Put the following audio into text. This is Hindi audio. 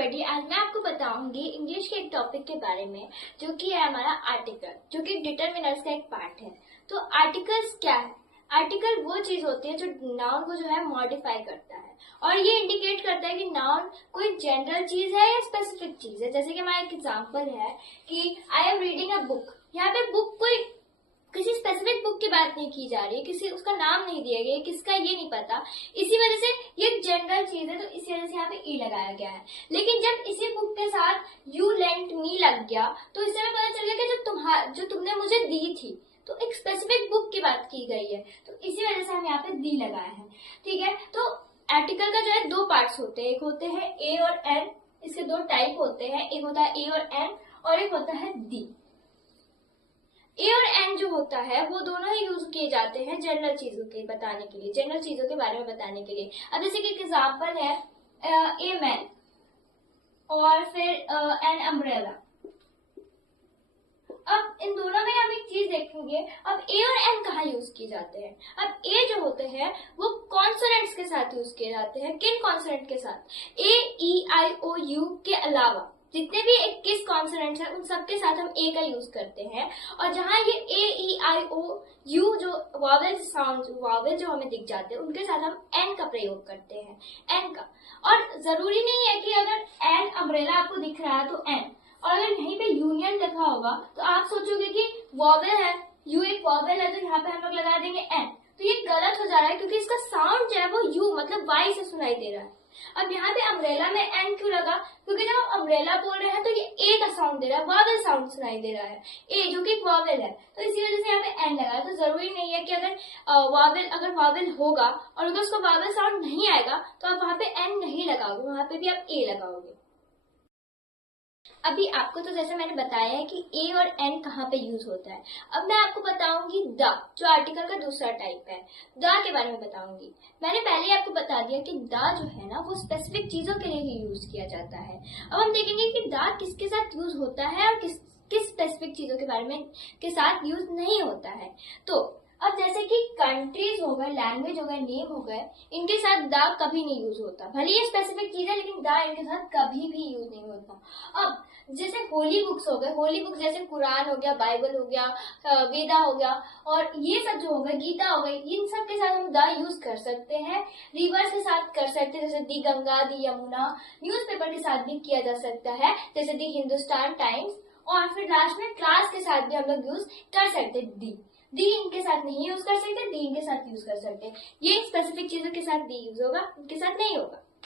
एवरीबॉडी, आज मैं आपको बताऊंगी इंग्लिश के एक टॉपिक के बारे में जो कि है हमारा आर्टिकल, जो कि डिटरमिनर्स का एक पार्ट है। तो आर्टिकल्स क्या है? आर्टिकल वो चीज होती है जो नाउन को जो है मॉडिफाई करता है और ये इंडिकेट करता है कि नाउन कोई जनरल चीज है या स्पेसिफिक चीज है। जैसे कि हमारा एक एग्जांपल है कि I am reading a book. यहाँ पे बुक कोई किसी स्पेसिफिक बुक की बात नहीं की जा रही है, किसी उसका नाम नहीं दिया गया, किसका ये नहीं पता। इसी वजह से ये एक जनरल चीज है, तो इसी वजह से यहाँ पे ई लगाया गया है। लेकिन जब इसी बुक के साथ यू लेंट मी लग गया तो इससे हमें पता चल गया कि जो तुमने मुझे दी थी, तो एक स्पेसिफिक बुक की बात की गई है, तो इसी वजह से हम यहाँ पे दी लगाए हैं। ठीक है, तो आर्टिकल का जो है दो पार्ट्स होते हैं, एक होते हैं ए और एन। इसके दो टाइप होते हैं, एक होता है ए और एन और एक होता है दी। ए और एन जो होता है वो दोनों ही यूज किए जाते हैं जनरल चीजों के बताने के लिए, जनरल चीजों के बारे में बताने के लिए। अब जैसे कि एक एग्जांपल है ए मैन और फिर एन अम्ब्रेला। अब इन दोनों में हम एक चीज देखेंगे, अब ए और एन कहाँ यूज किए जाते हैं। अब ए जो होते हैं वो कॉन्सोनेंट्स के साथ यूज किए जाते हैं। किन कॉन्सोनेंट के साथ? ए, ई, आई, ओ, यू के अलावा जितने भी 21 कॉन्सोनेंट्स हैं उन सबके साथ हम ए का यूज करते हैं। और जहां ये ए, ई, आई, ओ, यू जो वॉवेल साउंड वॉवेल जो हमें दिख जाते हैं उनके साथ हम एन का प्रयोग करते हैं, एन का। और जरूरी नहीं है कि अगर एन अम्ब्रेला आपको दिख रहा है तो एन, और अगर यहीं पे यूनियन लिखा होगा तो आप सोचोगे कि वॉवेल है, यू एक वॉवेल है, तो यहाँ पे हम लोग लगा देंगे एन। तो ये गलत हो जा रहा है क्योंकि इसका साउंड जो है वो यू मतलब वाई से सुनाई दे रहा है। अब यहाँ पे अम्ब्रेला में एन क्यों लगा? क्योंकि जब हम अम्ब्रेला बोल रहे हैं तो ये ए का साउंड दे रहा है, वॉवेल साउंड सुनाई दे रहा है, ए जो कि एक वॉवेल है, तो इसी वजह से यहाँ पे एन लगा। तो जरूरी नहीं है कि अगर वॉवेल होगा और अगर उसको वॉवेल साउंड नहीं आएगा तो आप वहां पे एन नहीं लगाओगे, वहां पे भी आप ए लगाओगे। अभी आपको तो जैसे मैंने बताया है कि ए और एन कहाँ पे यूज होता है। अब मैं आपको बताऊंगी द, जो आर्टिकल का दूसरा टाइप है, द के बारे में बताऊंगी। मैंने पहले ही आपको बता दिया कि द जो है ना वो स्पेसिफिक चीजों के लिए ही यूज किया जाता है। अब हम देखेंगे कि द किसके साथ यूज होता है और किस स्पेसिफिक चीजों के बारे में के साथ यूज नहीं होता है। तो अब जैसे कि कंट्रीज हो गए, लैंग्वेज हो गए, नेम हो गए, इनके साथ द कभी नहीं यूज होता। भले ये स्पेसिफिक चीज है लेकिन द इनके साथ कभी भी यूज नहीं होता। अब जैसे होली बुक्स हो गए, होली बुक्स जैसे कुरान हो गया, बाइबल हो गया, वेदा हो गया, और ये सब जो हो गए, गीता हो गई, इन सब के साथ हम द यूज कर सकते हैं। रिवर्स के साथ कर सकते हैं, जैसे दी गंगा, दी यमुना। न्यूज़पेपर के साथ भी किया जा सकता है, जैसे दी हिंदुस्तान टाइम्स। और फिर लास्ट में क्लास के साथ भी हम लोग यूज कर सकते हैं दी इनके साथ नहीं यूज कर सकते, दी इनके साथ यूज कर सकते हैं। ये स्पेसिफिक चीजों के साथ दी यूज होगा, इनके साथ नहीं होगा।